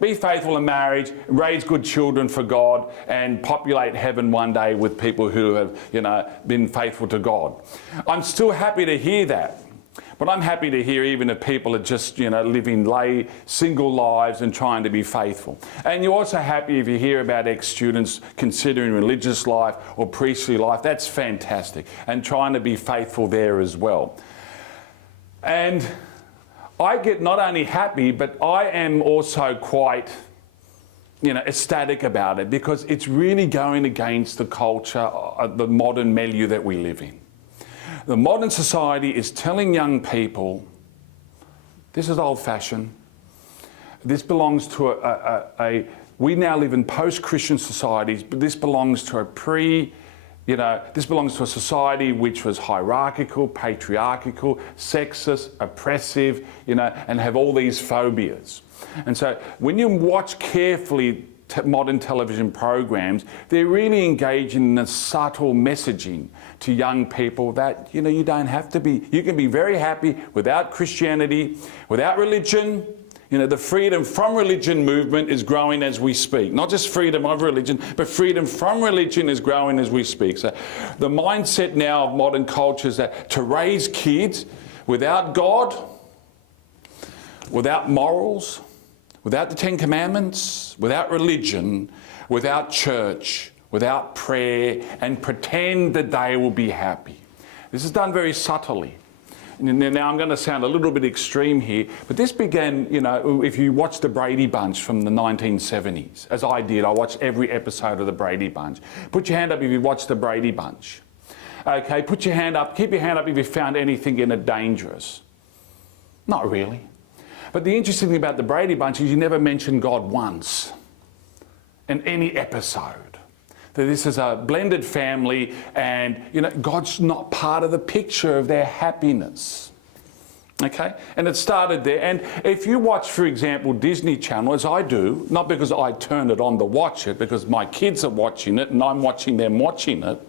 Be faithful in marriage, raise good children for God, and populate heaven one day with people who have, been faithful to God. I'm still happy to hear that. But I'm happy to hear even if people are just, living lay, single lives and trying to be faithful. And you're also happy if you hear about ex-students considering religious life or priestly life. That's fantastic. And trying to be faithful there as well. And I get not only happy, but I am also quite, ecstatic about it, because it's really going against the culture, the modern milieu that we live in. The modern society is telling young people, this is old-fashioned. This belongs to we now live in post-Christian societies, but this belongs to this belongs to a society which was hierarchical, patriarchal, sexist, oppressive, and have all these phobias. And so when you watch carefully modern television programs, they're really engaging in a subtle messaging to young people that, you don't have to be, you can be very happy without Christianity, without religion. The freedom from religion movement is growing as we speak. Not just freedom of religion, but freedom from religion is growing as we speak. So the mindset now of modern culture is that to raise kids without God, without morals, without the Ten Commandments, without religion, without church, without prayer, and pretend that they will be happy. This is done very subtly. Now I'm going to sound a little bit extreme here, but this began, if you watch the Brady Bunch from the 1970s, as I did, I watched every episode of the Brady Bunch. Put your hand up if you watched the Brady Bunch. Okay, put your hand up, keep your hand up if you found anything in it dangerous. Not really. But the interesting thing about the Brady Bunch is you never mention God once in any episode. That this is a blended family and, God's not part of the picture of their happiness. Okay? And it started there. And if you watch, for example, Disney Channel, as I do, not because I turn it on to watch it, because my kids are watching it and I'm watching them watching it,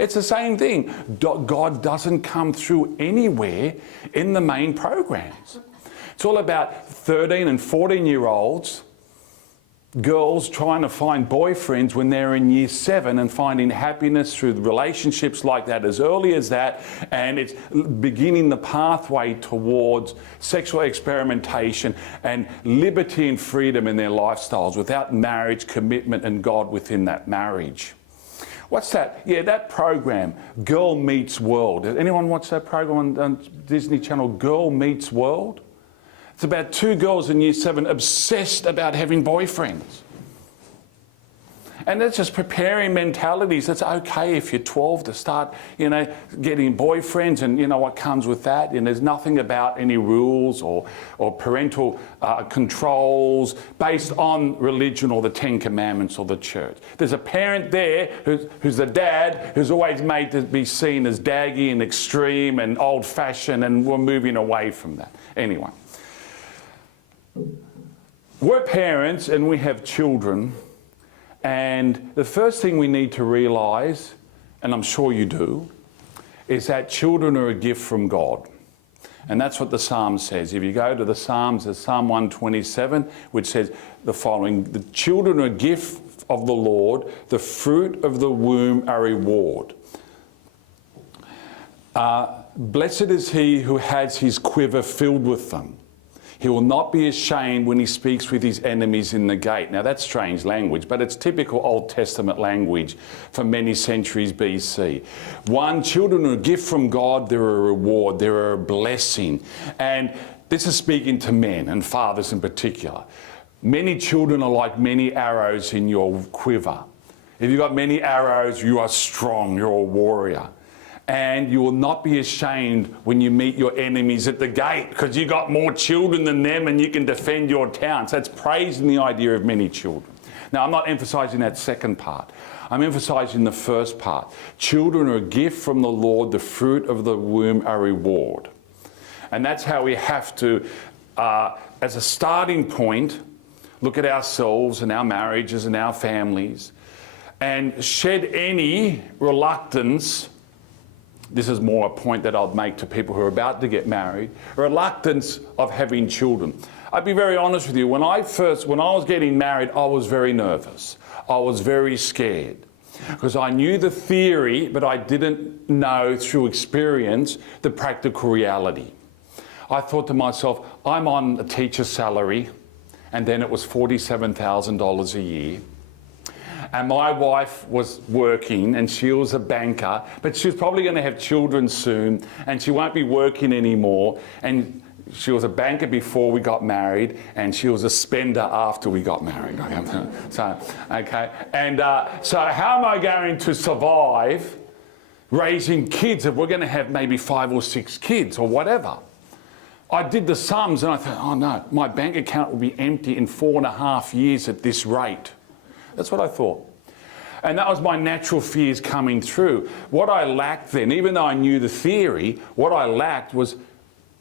it's the same thing. God doesn't come through anywhere in the main programs. It's all about 13 and 14-year-olds, girls trying to find boyfriends when they're in year 7 and finding happiness through relationships like that as early as that, and it's beginning the pathway towards sexual experimentation and liberty and freedom in their lifestyles without marriage, commitment and God within that marriage. What's that? Yeah, that program, Girl Meets World. Did anyone watch that program on Disney Channel, Girl Meets World? It's about 2 girls in year 7 obsessed about having boyfriends. And that's just preparing mentalities. It's okay if you're 12 to start, getting boyfriends and what comes with that. And there's nothing about any rules or parental controls based on religion or the Ten Commandments or the church. There's a parent there who's the dad who's always made to be seen as daggy and extreme and old-fashioned, and we're moving away from that. Anyway. We're parents and we have children, and the first thing we need to realise, and I'm sure you do, is that children are a gift from God. And that's what the Psalm says. If you go to the Psalms, there's Psalm 127, which says the following: the children are a gift of the Lord, the fruit of the womb a reward. Blessed is he who has his quiver filled with them. He will not be ashamed when he speaks with his enemies in the gate. Now that's strange language, but it's typical Old Testament language for many centuries BC. Children are a gift from God, they're a reward, they're a blessing. And this is speaking to men and fathers in particular. Many children are like many arrows in your quiver. If you've got many arrows, you are strong, you're a warrior. And you will not be ashamed when you meet your enemies at the gate, because you got more children than them and you can defend your town. So that's praising the idea of many children. Now, I'm not emphasising that second part. I'm emphasising the first part. Children are a gift from the Lord, the fruit of the womb a reward. And that's how we have to, as a starting point, look at ourselves and our marriages and our families and shed any reluctance. This is more a point that I'll make to people who are about to get married. Reluctance of having children. I'd be very honest with you. When I was getting married, I was very nervous. I was very scared because I knew the theory, but I didn't know through experience the practical reality. I thought to myself, I'm on a teacher's salary, and then it was $47,000 a year. And my wife was working, and she was a banker, but she was probably going to have children soon, and she won't be working anymore. And she was a banker before we got married, and she was a spender after we got married. So how am I going to survive raising kids if we're going to have maybe 5 or 6 kids or whatever? I did the sums, and I thought, oh no, my bank account will be empty in 4.5 years at this rate. That's what I thought. And that was my natural fears coming through. What I lacked then, even though I knew the theory, what I lacked was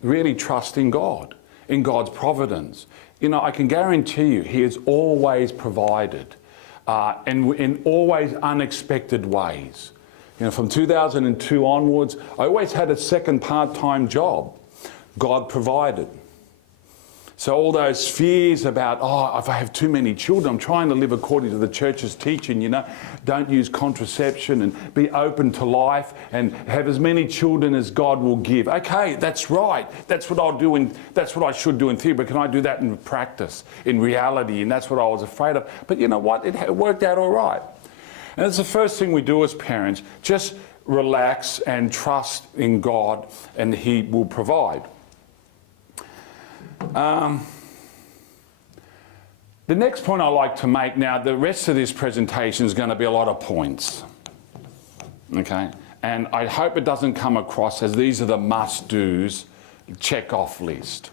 really trust in God, in God's providence. You know, I can guarantee you, He has always provided, and in always unexpected ways. You know, from 2002 onwards, I always had a second part-time job. God provided. So all those fears about, oh, if I have too many children, I'm trying to live according to the church's teaching, you know, don't use contraception and be open to life and have as many children as God will give. Okay, that's right. That's what I'll do, and that's what I should do in theory, but can I do that in practice, in reality? And that's what I was afraid of. But you know what? It worked out all right. And it's the first thing we do as parents, just relax and trust in God, and He will provide. The next point I like to make now, the rest of this presentation is going to be a lot of points, okay? And I hope it doesn't come across as these are the must-dos, check-off list.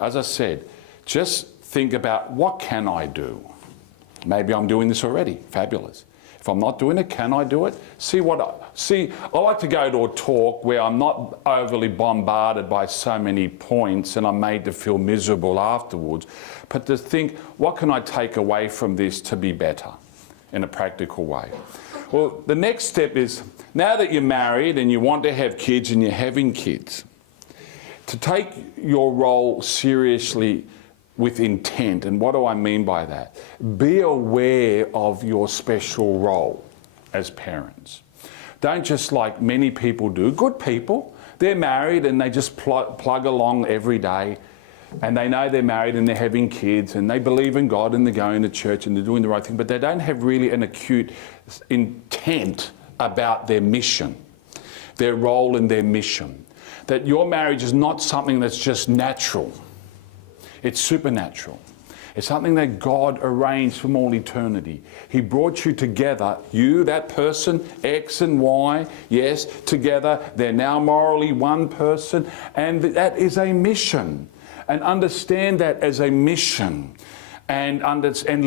As I said, just think about what can I do? Maybe I'm doing this already, fabulous. If I'm not doing it, can I do it? I like to go to a talk where I'm not overly bombarded by so many points and I'm made to feel miserable afterwards, but to think, what can I take away from this to be better in a practical way? Well, the next step is, now that you're married and you want to have kids and you're having kids, to take your role seriously with intent. And what do I mean by that? Be aware of your special role as parents. Don't just, like many people do, good people, they're married and they just plug along every day, and they know they're married and they're having kids and they believe in God and they're going to church and they're doing the right thing, but they don't have really an acute intent about their mission, their role and their mission. That your marriage is not something that's just natural. It's supernatural. It's something that God arranged from all eternity. He brought you together, you, that person, X and Y, yes, together. They're now morally one person, and that is a mission. And understand that as a mission, and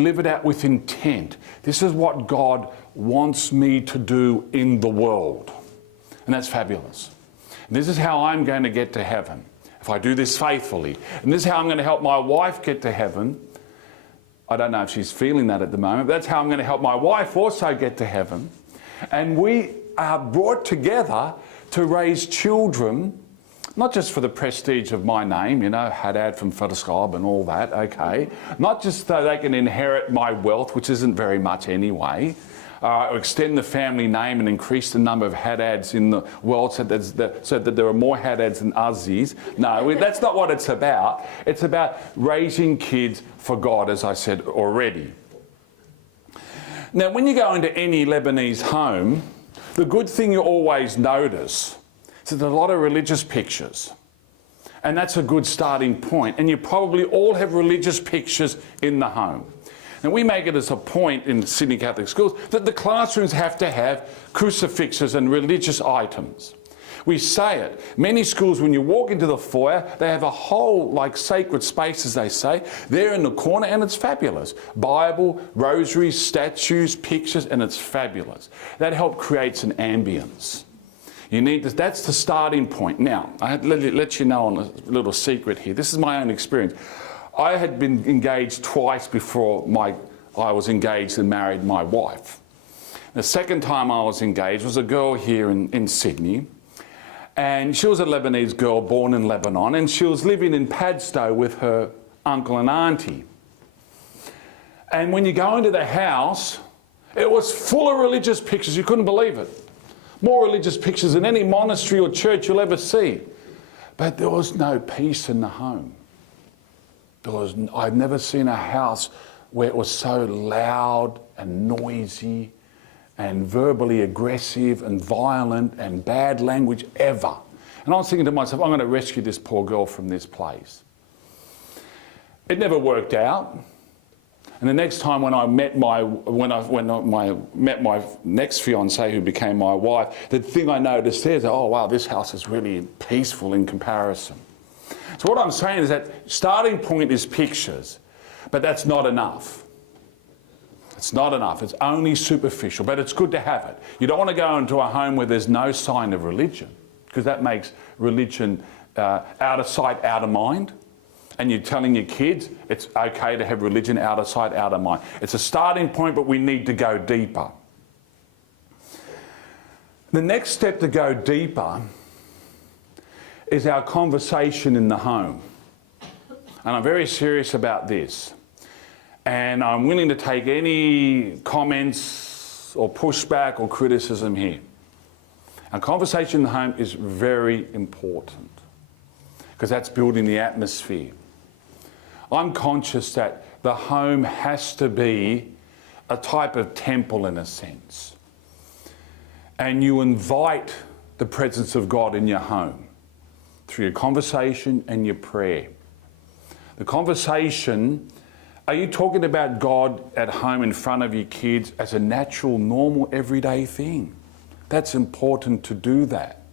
live it out with intent. This is what God wants me to do in the world. And that's fabulous. And this is how I'm going to get to heaven, if I do this faithfully. And this is how I'm going to help my wife get to heaven. I don't know if she's feeling that at the moment, but that's how I'm going to help my wife also get to heaven. And we are brought together to raise children, not just for the prestige of my name, you know, Haddad from Photoscope and all that, okay. Not just so they can inherit my wealth, which isn't very much anyway, or extend the family name and increase the number of Haddads in the world so that there are more Haddads than Aussies. No, that's not what it's about. It's about raising kids for God, as I said already. Now, when you go into any Lebanese home, the good thing you always notice is that there's a lot of religious pictures. And that's a good starting point. And you probably all have religious pictures in the home. And we make it as a point in Sydney Catholic schools that the classrooms have to have crucifixes and religious items. We say it. Many schools, when you walk into the foyer, they have a whole, like, sacred space, as they say, there in the corner, and it's fabulous. Bible, rosaries, statues, pictures, and it's fabulous. That helps create an ambience. You need this, that's the starting point. Now, I let you know on a little secret here. This is my own experience. I had been engaged twice before I was engaged and married my wife. The second time I was engaged was a girl here in Sydney, and she was a Lebanese girl born in Lebanon, and she was living in Padstow with her uncle and auntie. And when you go into the house, it was full of religious pictures. You couldn't believe it. More religious pictures than any monastery or church you'll ever see. But there was no peace in the home. I'd never seen a house where it was so loud and noisy and verbally aggressive and violent and bad language ever. And I was thinking to myself, I'm going to rescue this poor girl from this place. It never worked out. And the next time when I met my next fiancée, who became my wife, the thing I noticed there is, oh wow, this house is really peaceful in comparison. So what I'm saying is that starting point is pictures, but that's not enough. It's not enough. It's only superficial, but it's good to have it. You don't want to go into a home where there's no sign of religion, because that makes religion out of sight, out of mind. And you're telling your kids it's okay to have religion out of sight, out of mind. It's a starting point, but we need to go deeper. The next step to go deeper is our conversation in the home. And I'm very serious about this. And I'm willing to take any comments or pushback or criticism here. Our conversation in the home is very important, because that's building the atmosphere. I'm conscious that the home has to be a type of temple in a sense. And you invite the presence of God in your home through your conversation and your prayer. The conversation, are you talking about God at home in front of your kids as a natural, normal, everyday thing? That's important to do that.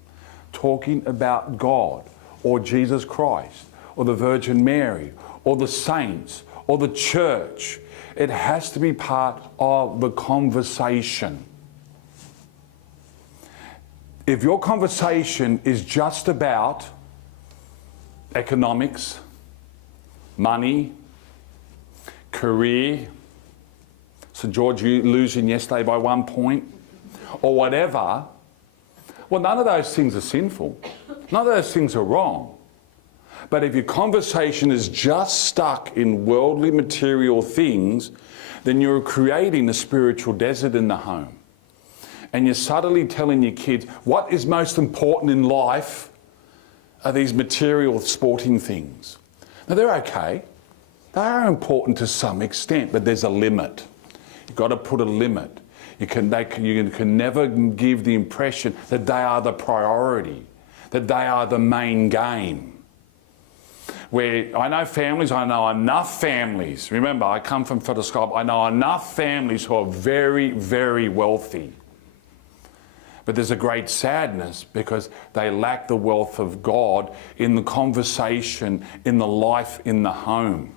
Talking about God or Jesus Christ or the Virgin Mary or the saints or the church. It has to be part of the conversation. If your conversation is just about economics, money, career, St. George losing yesterday by 1 point, or whatever, well, none of those things are sinful. None of those things are wrong. But if your conversation is just stuck in worldly material things, then you're creating a spiritual desert in the home. And you're subtly telling your kids what is most important in life are these material sporting things. Now, they're okay. They are important to some extent, but there's a limit. You've got to put a limit. You can never give the impression that they are the priority, that they are the main game. Where I know enough families, remember I come from Photoscope, I know enough families who are very, very wealthy. But there's a great sadness because they lack the wealth of God in the conversation, in the life in the home.